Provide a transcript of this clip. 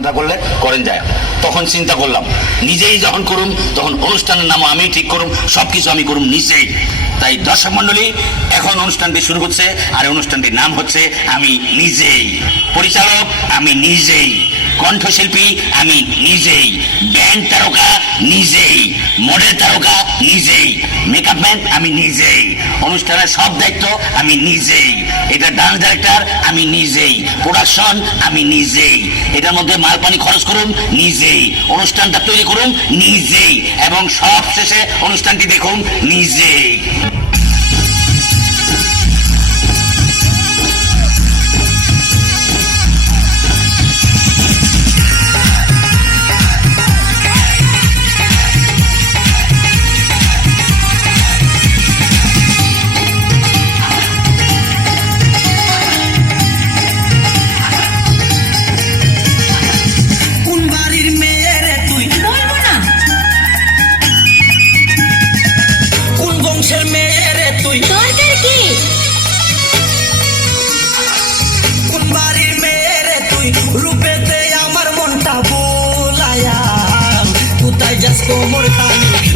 চিন্তা করলে করেন যায়। তখন চিন্তা করলাম নিজেই যখন করুম তখন অনুষ্ঠানের নাম আমি ঠিক করুম, সবকিছু আমি করুম নিজেই। তাই দর্শক মন্ডলী, এখন অনুষ্ঠানটি শুরু হচ্ছে, আর অনুষ্ঠানটির নাম হচ্ছে আমি নিজেই। পরিচালক আমি নিজেই, কণ্ঠশিল্পী আমি নিজেই, ব্যান্ড তারকা নিজেই, মডেল তারকা নিজেই, মেকআপ ম্যান আমি নিজেই, অনুষ্ঠানের সব দায়িত্ব আমি নিজেই, এটা ডান্স ডাইরেক্টর আমি নিজেই, প্রোডাকশন আমি নিজেই, এটার মধ্যে মাল পানি খরচ করুন নিজেই, অনুষ্ঠানটা তৈরি করুন নিজেই, এবং সব শেষে অনুষ্ঠানটি দেখুন নিজেই। মেয়েরে তুই দরকার কি? কোন বাড়ির মেয়েরে তুই রূপেতে আমার মনটা ভুলায়া কোথায় যাস কোমর খানি